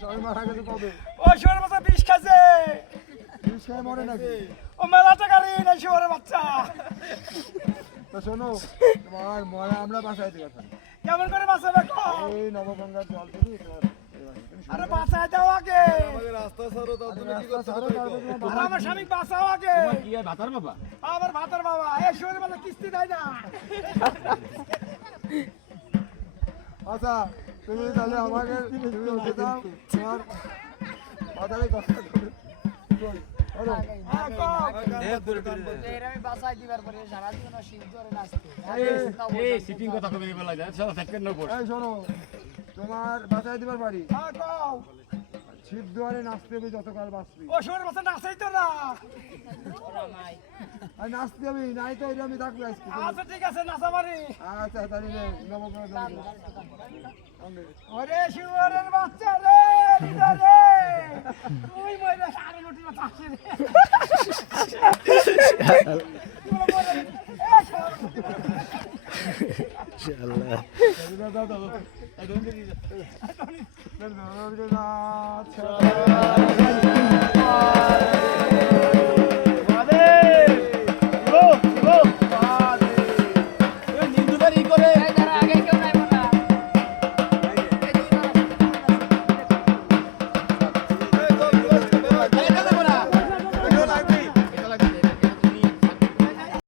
সবাই মারা গেছে কবে? ওই শুয়ারের বাচ্চা বিষ খাইছে। বিষ খেয়ে মরে নাকি? ও মেলা টাকা ঋণ এই শুয়ারের বাচ্চা। তো শোনো, তোমার মরা আমরা বাঁচাই দিতে পারি। কেমন করে বাঁচাবে কো? এই নবগঙ্গার জল থেকে তোমার আরে বাঁচাই দাও আগে। আমাদের রাস্তা ছাড়ো, তার জন্য কি করতে ছাড়ো, হবে? তারপর তোমার আর আমার স্বামী বাঁচাও আগে। কি আর ভাতার বাবা? আমার ভাতার বাবা এই শুয়ারের বাচ্চা কিস্তি দেয় না। আচ্ছা, তুমি তাহলে আমাকে তুমি ওকে দাও, তোমার বাজারে কথা বলো। হ্যালো, হ্যাঁ, কও। আমি বাসায় দিবার পরে সারা জীবন শীত ধরে নাচতে এই সিটিং কথা কবে বলা যায় সারা সেকেন্ড না পড় এই শোনো, তোমার বাঁচাই দিবার পারি। হ্যাঁ, কও। ছিপ দুয়ারে নাচতে হবে যতকাল বাঁচবি। ও শুয়ারের বাচ্চা নাচাই তো না। আর নাচতে হবে, নাই তো এটা আমি থাকবো আজকে। আচ্ছা ঠিক আছে নাচা পারি। আচ্ছা, তাহলে নবগঙ্গা ওরে শুয়ারের বাচ্চা রে দিদা রে তুই মইরা সারা রুটি না চাষে রে ইনশাআল্লাহ।